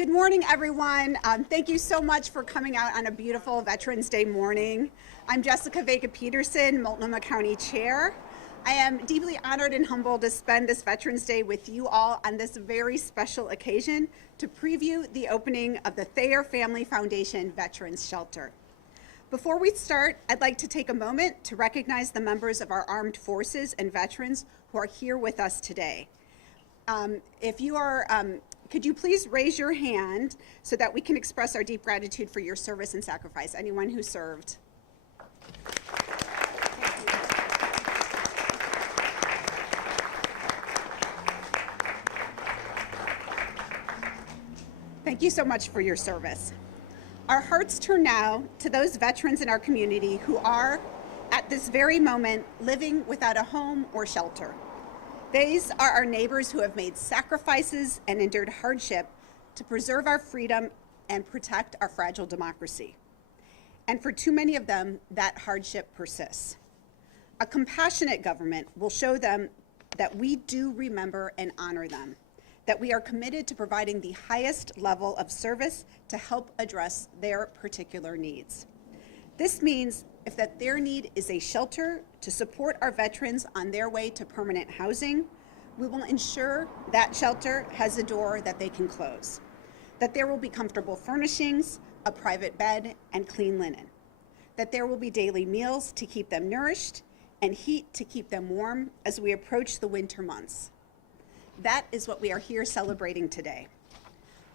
Good morning, everyone. Thank you so much for coming out on a beautiful Veterans Day morning. I'm Jessica Vega-Peterson, Multnomah County Chair. I am deeply honored and humbled to spend this Veterans Day with you all on this very special occasion to preview the opening of the Thayer Family Foundation Veterans Shelter. Before we start, I'd like to take a moment to recognize the members of our armed forces and veterans who are here with us today. Could you please raise your hand so that we can express our deep gratitude for your service and sacrifice? Anyone who served. Thank you so much for your service. Our hearts turn now to those veterans in our community who are, at this very moment, living without a home or shelter. These are our neighbors who have made sacrifices and endured hardship to preserve our freedom and protect our fragile democracy. And for too many of them, that hardship persists. A compassionate government will show them that we do remember and honor them, that we are committed to providing the highest level of service to help address their particular needs. This means if that their need is a shelter to support our veterans on their way to permanent housing, we will ensure that shelter has a door that they can close, that there will be comfortable furnishings, a private bed, and clean linen, that there will be daily meals to keep them nourished and heat to keep them warm as we approach the winter months. That is what we are here celebrating today.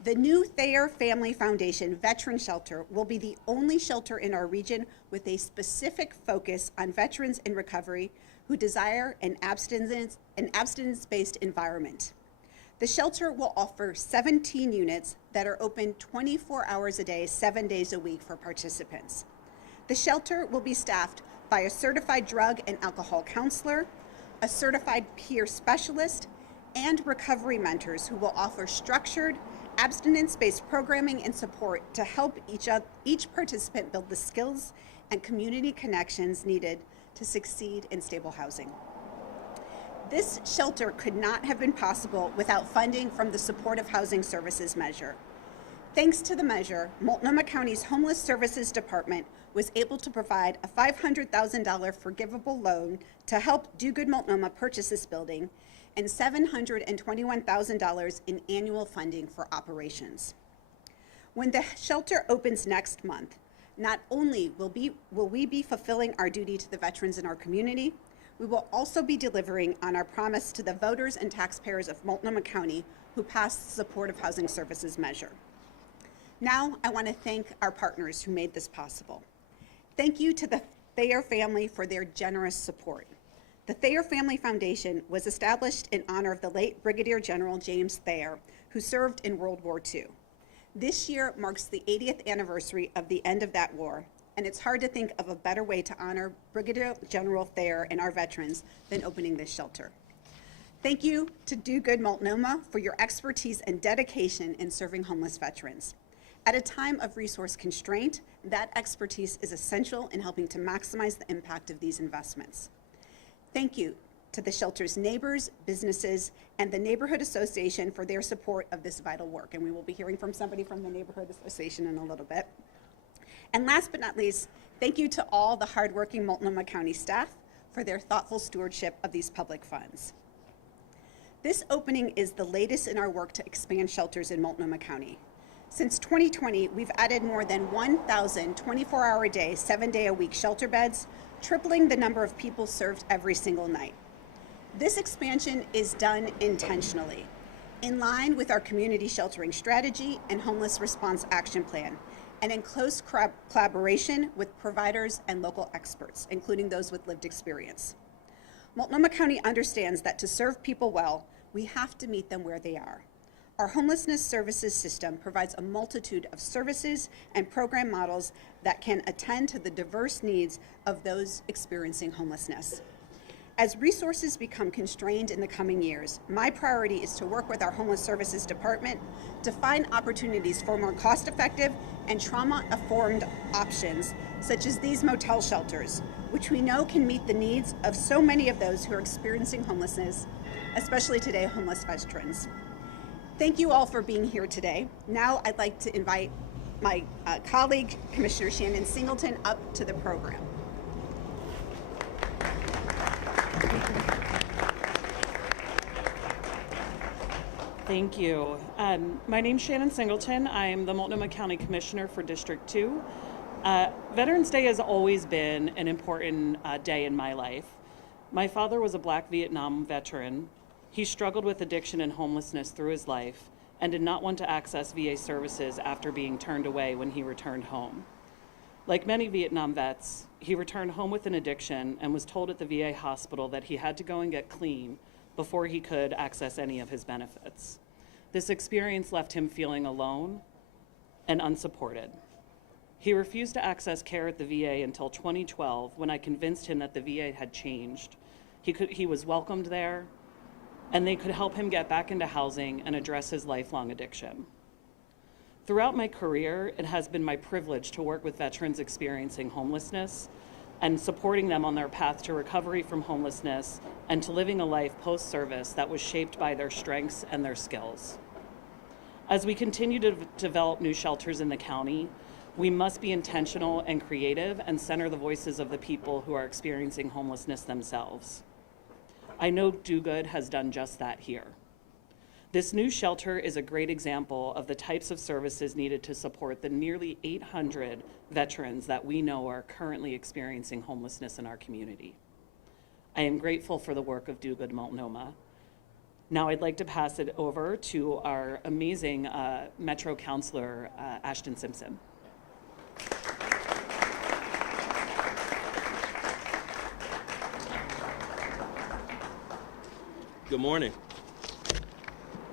The new Thayer Family Foundation Veteran Shelter will be the only shelter in our region with a specific focus on veterans in recovery who desire an abstinence-based environment. The shelter will offer 17 units that are open 24 hours a day, 7 days a week for participants. The shelter will be staffed by a certified drug and alcohol counselor, a certified peer specialist, and recovery mentors who will offer structured, abstinence-based programming and support to help each participant build the skills and community connections needed to succeed in stable housing. This shelter could not have been possible without funding from the Supportive Housing Services measure. Thanks to the measure, Multnomah County's Homeless Services Department was able to provide a $500,000 forgivable loan to help Do Good Multnomah purchase this building and $721,000 in annual funding for operations. When the shelter opens next month, not only will we be fulfilling our duty to the veterans in our community, we will also be delivering on our promise to the voters and taxpayers of Multnomah County who passed the Supportive Housing Services measure. Now, I want to thank our partners who made this possible. Thank you to the Thayer family for their generous support. The Thayer Family Foundation was established in honor of the late Brigadier General James Thayer, who served in World War II. This year marks the 80th anniversary of the end of that war, and it's hard to think of a better way to honor Brigadier General Thayer and our veterans than opening this shelter. Thank you to Do Good Multnomah for your expertise and dedication in serving homeless veterans. At a time of resource constraint, that expertise is essential in helping to maximize the impact of these investments. Thank you to the shelter's neighbors, businesses, and the Neighborhood Association for their support of this vital work. And we will be hearing from somebody from the Neighborhood Association in a little bit. And last but not least, thank you to all the hardworking Multnomah County staff for their thoughtful stewardship of these public funds. This opening is the latest in our work to expand shelters in Multnomah County. Since 2020, we've added more than 1,000 24-hour-a-day, 7-day-a-week shelter beds, tripling the number of people served every single night. This expansion is done intentionally, in line with our community sheltering strategy and homeless response action plan, and in close collaboration with providers and local experts, including those with lived experience. Multnomah County understands that to serve people well, we have to meet them where they are. Our homelessness services system provides a multitude of services and program models that can attend to the diverse needs of those experiencing homelessness. As resources become constrained in the coming years, my priority is to work with our Homeless Services Department to find opportunities for more cost-effective and trauma-informed options, such as these motel shelters, which we know can meet the needs of so many of those who are experiencing homelessness, especially today, homeless veterans. Thank you all for being here today. Now I'd like to invite my colleague, Commissioner Shannon Singleton, up to the program. Thank you. My name's Shannon Singleton. I am the Multnomah County Commissioner for District 2. Veterans Day has always been an important day in my life. My father was a Black Vietnam veteran. He struggled with addiction and homelessness through his life and did not want to access VA services after being turned away when he returned home. Like many Vietnam vets, he returned home with an addiction and was told at the VA hospital that he had to go and get clean before he could access any of his benefits. This experience left him feeling alone and unsupported. He refused to access care at the VA until 2012, when I convinced him that the VA had changed. He was welcomed there, and they could help him get back into housing and address his lifelong addiction. Throughout my career, it has been my privilege to work with veterans experiencing homelessness and supporting them on their path to recovery from homelessness and to living a life post-service that was shaped by their strengths and their skills. As we continue to develop new shelters in the county, we must be intentional and creative and center the voices of the people who are experiencing homelessness themselves. I know Do Good has done just that here. This new shelter is a great example of the types of services needed to support the nearly 800 veterans that we know are currently experiencing homelessness in our community. I am grateful for the work of Do Good Multnomah. Now I'd like to pass it over to our amazing Metro Counselor, Ashton Simpson. Good morning.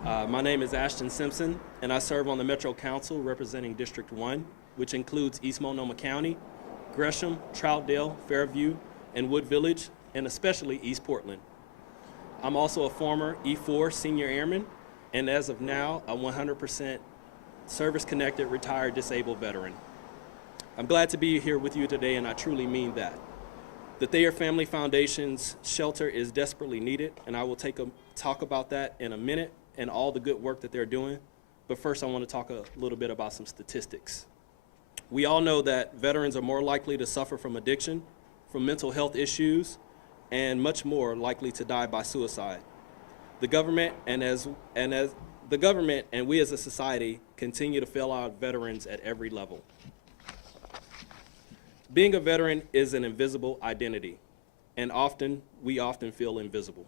My name is Ashton Simpson, and I serve on the Metro Council representing District 1, which includes East Multnomah County, Gresham, Troutdale, Fairview, and Wood Village, and especially East Portland. I'm also a former E4 senior airman, and as of now, a 100% service-connected retired disabled veteran. I'm glad to be here with you today, and I truly mean that. The Thayer Family Foundation's shelter is desperately needed, and I will talk about that in a minute and all the good work that they're doing. But first, I want to talk a little bit about some statistics. We all know that veterans are more likely to suffer from addiction, from mental health issues, and much more likely to die by suicide. The government and we as a society continue to fail our veterans at every level. Being a veteran is an invisible identity, and we often feel invisible.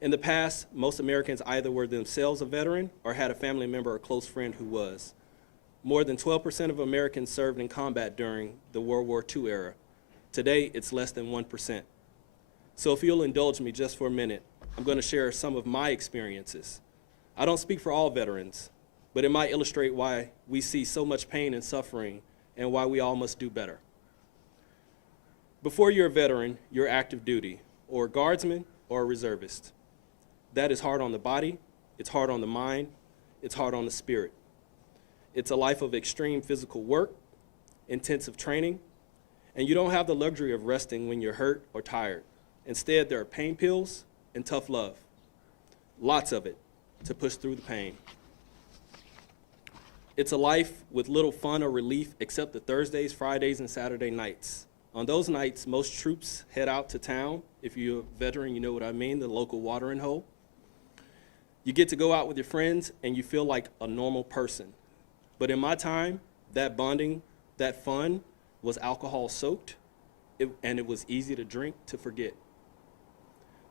In the past, most Americans either were themselves a veteran or had a family member or close friend who was. More than 12% of Americans served in combat during the World War II era. Today, it's less than 1%. So if you'll indulge me just for a minute, I'm going to share some of my experiences. I don't speak for all veterans, but it might illustrate why we see so much pain and suffering and why we all must do better. Before you're a veteran, you're active duty, or a guardsman, or a reservist. That is hard on the body, it's hard on the mind, it's hard on the spirit. It's a life of extreme physical work, intensive training, and you don't have the luxury of resting when you're hurt or tired. Instead, there are pain pills and tough love, lots of it, to push through the pain. It's a life with little fun or relief except the Thursdays, Fridays, and Saturday nights. On those nights, most troops head out to town. If you're a veteran, you know what I mean, the local watering hole. You get to go out with your friends and you feel like a normal person. But in my time, that bonding, that fun was alcohol soaked, and it was easy to drink to forget.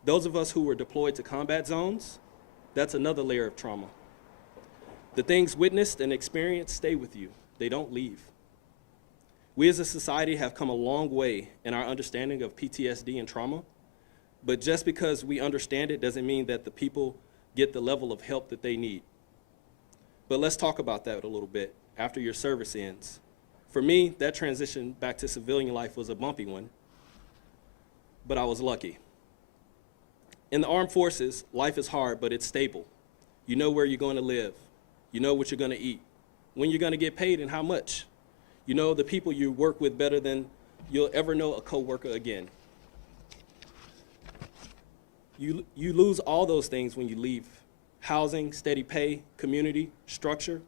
Those of us who were deployed to combat zones, that's another layer of trauma. The things witnessed and experienced stay with you. They don't leave. We as a society have come a long way in our understanding of PTSD and trauma, but just because we understand it doesn't mean that the people get the level of help that they need. But let's talk about that a little bit after your service ends. For me, that transition back to civilian life was a bumpy one, but I was lucky. In the armed forces, life is hard, but it's stable. You know where you're going to live. You know what you're going to eat, when you're going to get paid and how much. You know the people you work with better than you'll ever know a coworker again. You lose all those things when you leave housing, steady pay, community, structure.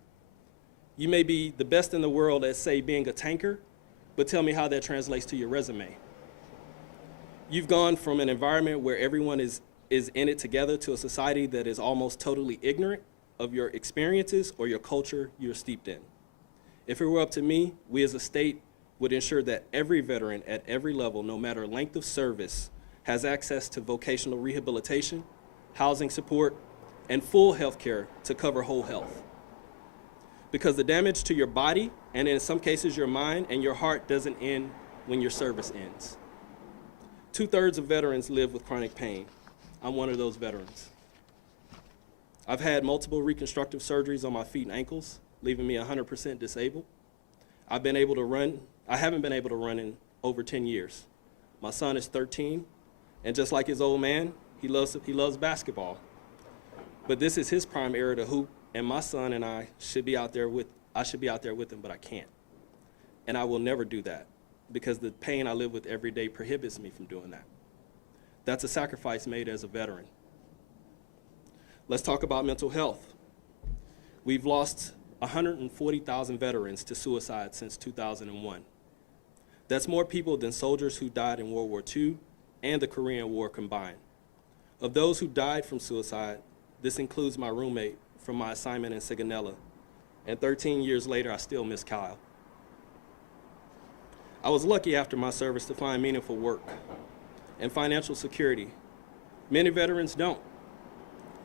You may be the best in the world at, say, being a tanker, but tell me how that translates to your resume. You've gone from an environment where everyone is in it together to a society that is almost totally ignorant of your experiences or your culture you're steeped in. If it were up to me, we as a state would ensure that every veteran at every level, no matter length of service, has access to vocational rehabilitation, housing support, and full health care to cover whole health. Because the damage to your body, and in some cases your mind and your heart, doesn't end when your service ends. 2/3 of veterans live with chronic pain. I'm one of those veterans. I've had multiple reconstructive surgeries on my feet and ankles, leaving me 100% disabled. I haven't been able to run in over 10 years. My son is 13, and just like his old man, he loves basketball. But this is his prime era to hoop, and my son and I should be out there with him, but I can't. And I will never do that because the pain I live with every day prohibits me from doing that. That's a sacrifice made as a veteran. Let's talk about mental health. We've lost 140,000 veterans to suicide since 2001. That's more people than soldiers who died in World War II and the Korean War combined. Of those who died from suicide, this includes my roommate from my assignment in Sigonella, and 13 years later, I still miss Kyle. I was lucky after my service to find meaningful work and financial security. Many veterans don't.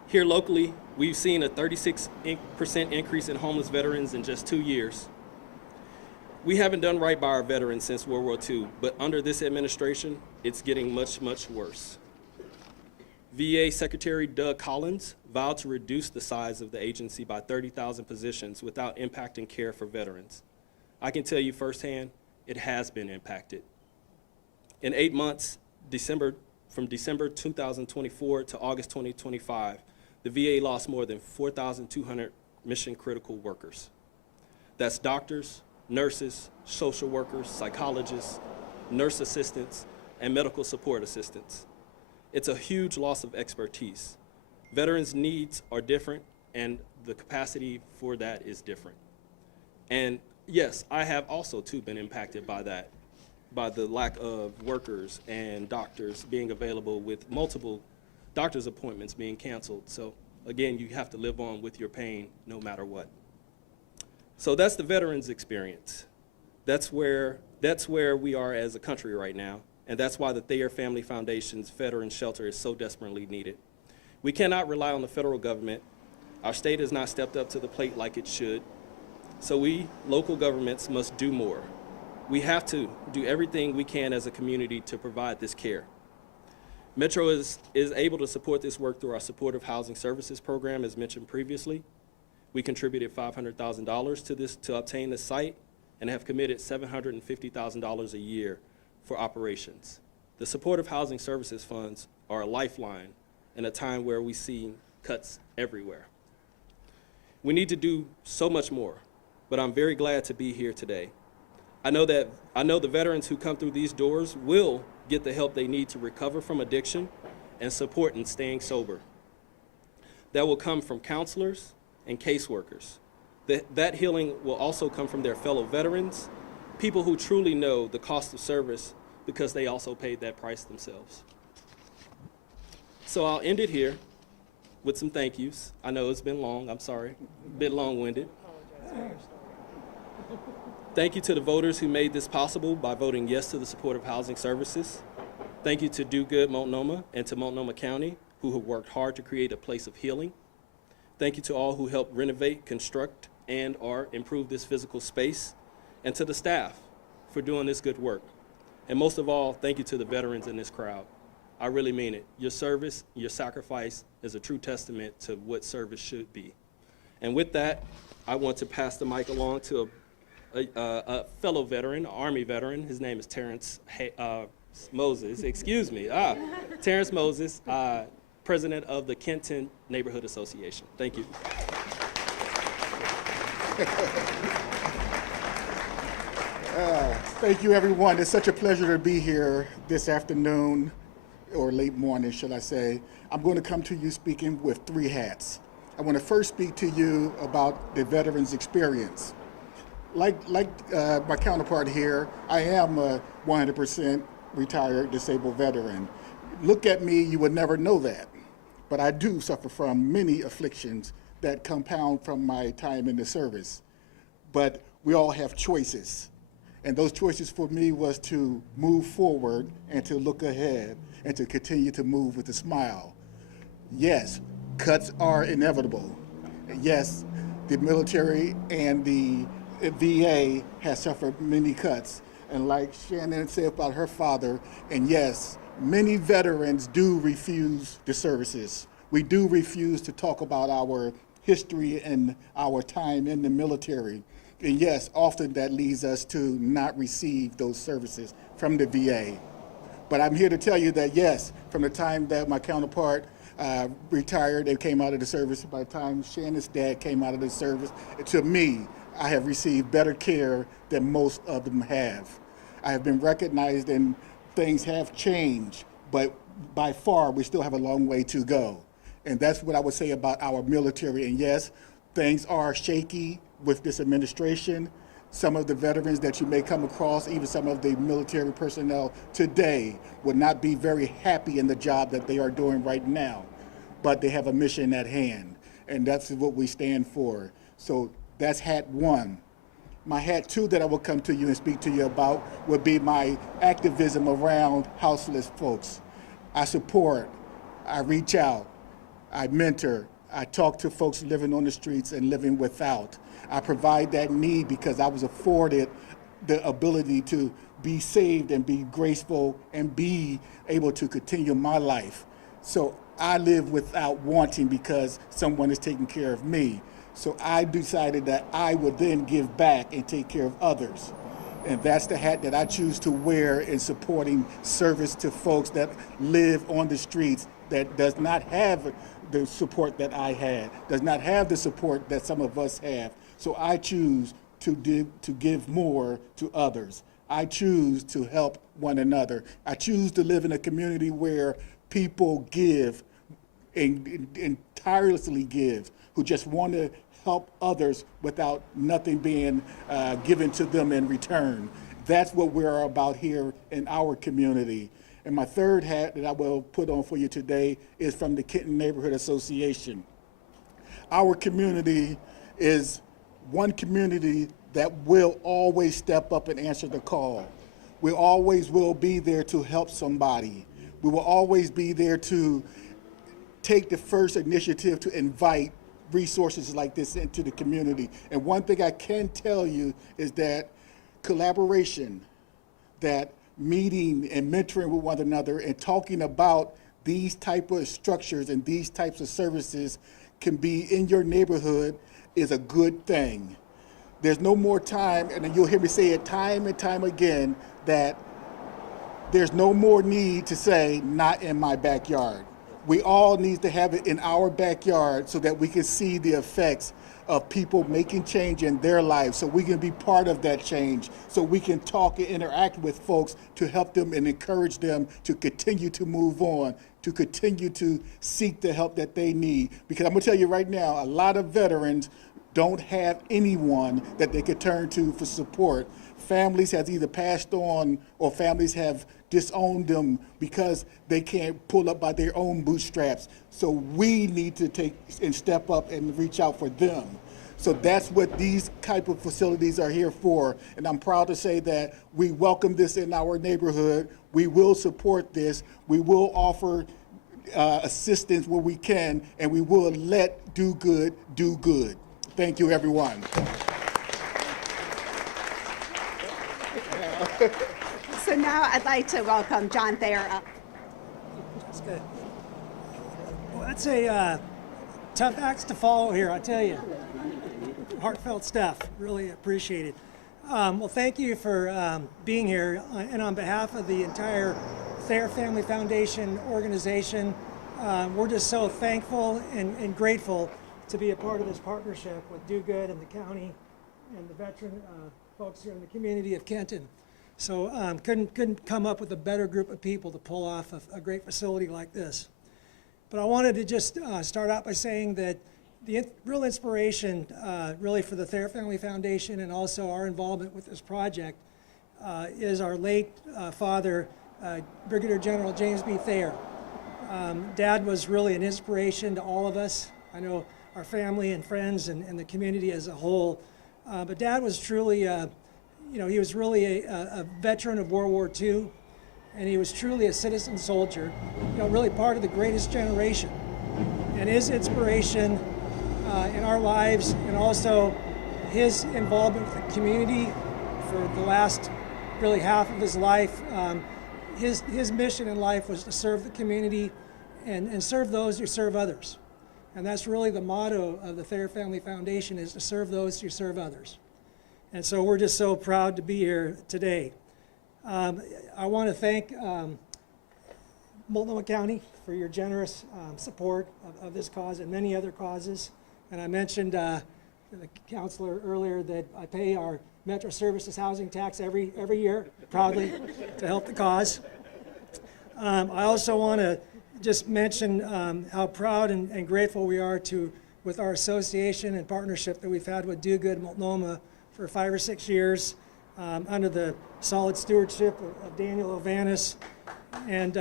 Here locally, we've seen a 36% increase in homeless veterans in just 2 years. We haven't done right by our veterans since World War II, but under this administration, it's getting much, much worse. VA Secretary Doug Collins vowed to reduce the size of the agency by 30,000 positions without impacting care for veterans. I can tell you firsthand, it has been impacted. In 8 months, from December 2024 to August 2025, the VA lost more than 4,200 mission-critical workers. That's doctors, nurses, social workers, psychologists, nurse assistants, and medical support assistants. It's a huge loss of expertise. Veterans' needs are different, and the capacity for that is different. And yes, I have also too been impacted by that, by the lack of workers and doctors being available, with multiple doctor's appointments being canceled. So again, you have to live on with your pain no matter what. So that's the veterans' experience. That's where we are as a country right now, and that's why the Thayer Family Foundation's Veteran Shelter is so desperately needed. We cannot rely on the federal government. Our state has not stepped up to the plate like it should. So we, local governments, must do more. We have to do everything we can as a community to provide this care. Metro is able to support this work through our supportive housing services program, as mentioned previously. We contributed $500,000 to this to obtain the site and have committed $750,000 a year for operations. The supportive housing services funds are a lifeline in a time where we see cuts everywhere. We need to do so much more, but I'm very glad to be here today. I know the veterans who come through these doors will get the help they need to recover from addiction and support in staying sober. That will come from counselors and caseworkers. That healing will also come from their fellow veterans, people who truly know the cost of service because they also paid that price themselves. So I'll end it here with some thank yous. I know it's been long, I'm sorry, a bit long-winded. Thank you to the voters who made this possible by voting yes to the supportive housing services. Thank you to Do Good Multnomah and to Multnomah County, who have worked hard to create a place of healing. Thank you to all who helped renovate, construct, and/or improve this physical space, and to the staff for doing this good work. And most of all, thank you to the veterans in this crowd. I really mean it. Your service, your sacrifice is a true testament to what service should be. And with that, I want to pass the mic along to a fellow veteran, an Army veteran. His name is Terrence Moses, excuse me. Terrence Moses, president of the Kenton Neighborhood Association. Thank you. Thank you, everyone. It's such a pleasure to be here this afternoon, or late morning, should I say. I'm going to come to you speaking with 3 hats. I want to first speak to you about the veterans experience. Like my counterpart here, I am a 100% retired disabled veteran. Look at me, you would never know that. But I do suffer from many afflictions that compound from my time in the service. But we all have choices. And those choices for me was to move forward and to look ahead and to continue to move with a smile. Yes, cuts are inevitable. Yes, the military and the VA has suffered many cuts. And like Shannon said about her father, and yes, many veterans do refuse the services. We do refuse to talk about our history and our time in the military. And yes, often that leads us to not receive those services from the VA. But I'm here to tell you that yes, from the time that my counterpart retired and came out of the service, by the time Shannon's dad came out of the service, to me, I have received better care than most of them have. I have been recognized and things have changed, but by far we still have a long way to go. And that's what I would say about our military. And yes, things are shaky with this administration. Some of the veterans that you may come across, even some of the military personnel today, would not be very happy in the job that they are doing right now. But they have a mission at hand, and that's what we stand for. So that's hat one. My hat two that I will come to you and speak to you about would be my activism around houseless folks. I support, I reach out, I mentor, I talk to folks living on the streets and living without. I provide that need because I was afforded the ability to be saved and be graceful and be able to continue my life. So I live without wanting because someone is taking care of me. So I decided that I would then give back and take care of others. And that's the hat that I choose to wear in supporting service to folks that live on the streets that does not have the support that I had, does not have the support that some of us have. So I choose to give more to others. I choose to help one another. I choose to live in a community where people give and tirelessly give, who just want to help others without nothing being given to them in return. That's what we're about here in our community. And my third hat that I will put on for you today is from the Kenton Neighborhood Association. Our community is one community that will always step up and answer the call. We always will be there to help somebody. We will always be there to take the first initiative to invite resources like this into the community. And one thing I can tell you is that collaboration, that meeting and mentoring with one another and talking about these type of structures and these types of services can be in your neighborhood is a good thing. There's no more time, and you'll hear me say it time and time again, that there's no more need to say, not in my backyard. We all need to have it in our backyard so that we can see the effects of people making change in their lives, so we can be part of that change, so we can talk and interact with folks to help them and encourage them to continue to move on, to continue to seek the help that they need. Because I'm gonna tell you right now, a lot of veterans don't have anyone that they could turn to for support. Families have either passed on or families have disowned them because they can't pull up by their own bootstraps. So we need to take and step up and reach out for them. So that's what these type of facilities are here for. And I'm proud to say that we welcome this in our neighborhood. We will support this. We will offer assistance where we can, and we will let do good do good. Thank you, everyone. So now I'd like to welcome John Thayer up. That's good. Well, that's a tough acts to follow here, I tell you. Heartfelt stuff. Really appreciate it. Well, thank you for being here. And on behalf of the entire Thayer Family Foundation organization, we're just so thankful and grateful to be a part of this partnership with Do Good and the county and the veteran folks here in the community of Kenton. So couldn't come up with a better group of people to pull off a great facility like this. But I wanted to just start out by saying that real inspiration really for the Thayer Family Foundation and also our involvement with this project is our late father, Brigadier General James B. Thayer. Dad was really an inspiration to all of us. I know our family and friends and the community as a whole. But Dad was truly, he was really a veteran of World War II, and he was truly a citizen soldier, really part of the greatest generation. And his inspiration in our lives, and also his involvement with the community for the last really half of his life. His mission in life was to serve the community and serve those who serve others. And that's really the motto of the Thayer Family Foundation, is to serve those who serve others. And so we're just so proud to be here today. I want to thank Multnomah County for your generous support of this cause and many other causes. And I mentioned the counselor earlier that I pay our Metro Services housing tax every year, proudly, to help the cause. I also want to just mention how proud and grateful we are with our association and partnership that we've had with Do Good Multnomah for 5 or 6 years under the solid stewardship of Daniel Ovanis and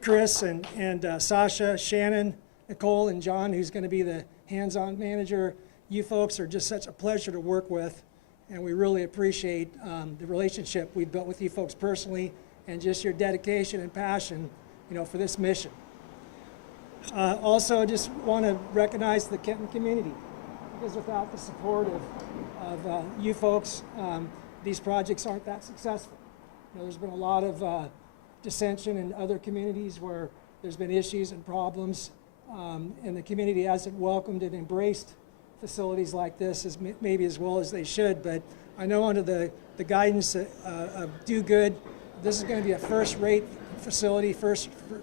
Chris and Sasha, Shannon, Nicole, and John, who's going to be the hands-on manager. You folks are just such a pleasure to work with, and we really appreciate the relationship we've built with you folks personally and just your dedication and passion, for this mission. Also, just want to recognize the Kenton community, because without the support of you folks, these projects aren't that successful. There's been a lot of dissension in other communities where there's been issues and problems, and the community hasn't welcomed and embraced facilities like this maybe as well as they should. But I know under the guidance of Do Good, this is going to be a first-rate facility,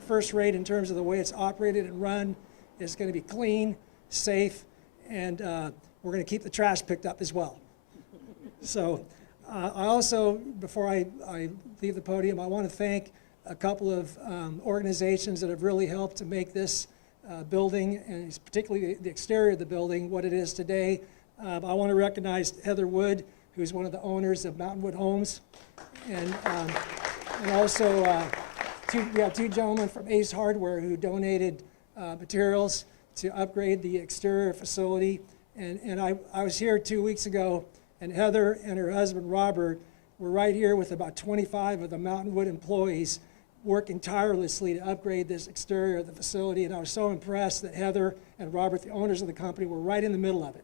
first-rate in terms of the way it's operated and run. It's going to be clean, safe, and we're going to keep the trash picked up as well. So I also, before I leave the podium, I want to thank a couple of organizations that have really helped to make this building, and particularly the exterior of the building, what it is today. I want to recognize Heather Wood, who's one of the owners of Mountainwood Homes, and also we have two gentlemen from Ace Hardware who donated materials to upgrade the exterior facility. And I was here 2 weeks ago, and Heather and her husband Robert were right here with about 25 of the Mountainwood employees working tirelessly to upgrade this exterior of the facility. And I was so impressed that Heather and Robert, the owners of the company, were right in the middle of it.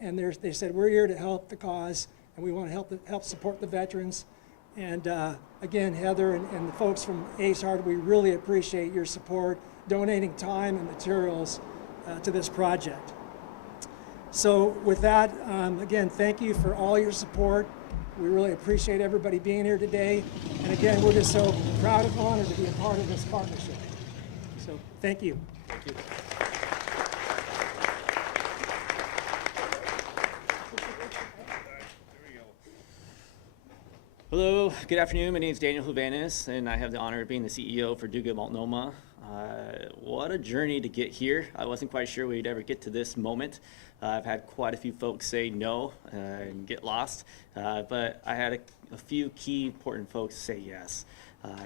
And they said, we're here to help the cause, and we want to help support the veterans. And again, Heather and the folks from Ace Hardware, we really appreciate your support, donating time and materials to this project. So with that, again, thank you for all your support. We really appreciate everybody being here today. And again, we're just so proud and honored to be a part of this partnership. So thank you. Thank you. Hello, good afternoon. My name is Daniel Ovanis, and I have the honor of being the CEO for Do Good Multnomah. What a journey to get here. I wasn't quite sure we'd ever get to this moment. I've had quite a few folks say no and get lost, but I had a few key important folks say yes.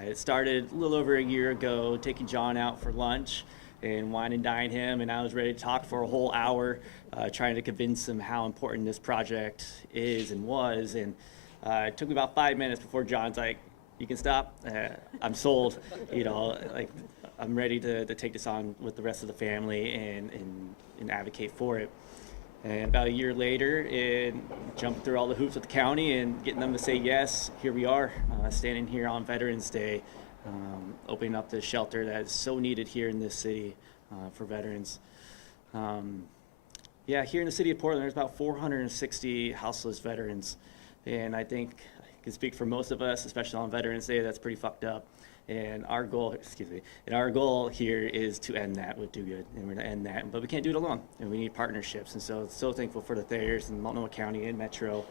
It started a little over a year ago, taking John out for lunch and wine and dine him, and I was ready to talk for a whole hour, trying to convince him how important this project is and was. And it took me about 5 minutes before John's like, you can stop, I'm sold, like I'm ready to take this on with the rest of the family and advocate for it. And about a year later, and jumping through all the hoops with the county and getting them to say yes, here we are, standing here on Veterans Day, opening up this shelter that is so needed here in this city for veterans. Yeah, here in the city of Portland, there's about 460 houseless veterans. And I think I can speak for most of us, especially on Veterans Day, that's pretty fucked up. And our goal, here is to end that with Do Good, and we're gonna end that, but we can't do it alone, and we need partnerships. And so thankful for the Thayers and Multnomah County and Metro,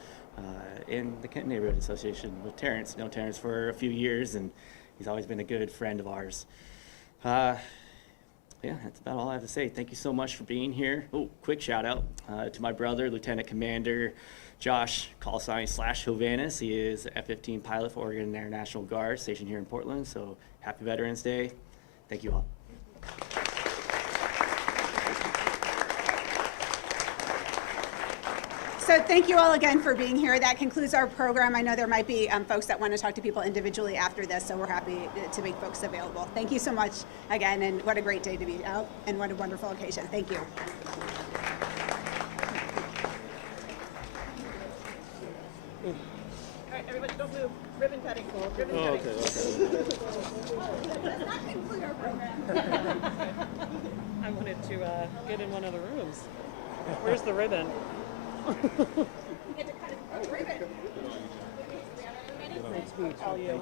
and the Kent Neighborhood Association with Terrence. Known Terrence for a few years, and he's always been a good friend of ours. Yeah, that's about all I have to say. Thank you so much for being here. Oh, quick shout out to my brother, Lieutenant Commander Josh, call sign /Hovanes. He is the F-15 pilot for Oregon Air National Guard, stationed here in Portland. So happy Veterans Day. Thank you all. So thank you all again for being here. That concludes our program. I know there might be folks that want to talk to people individually after this, so we're happy to make folks available. Thank you so much again, and what a great day to be out, and what a wonderful occasion. Thank you. All right, everybody, don't move. Ribbon cutting. Ribbon cutting. Okay. Does not conclude our program. I wanted to get in one of the rooms. Where's the ribbon? We get to cut a ribbon. All you.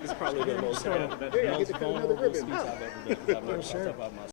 This is probably the most fun speech I've ever done. 'Cause I've never talked about my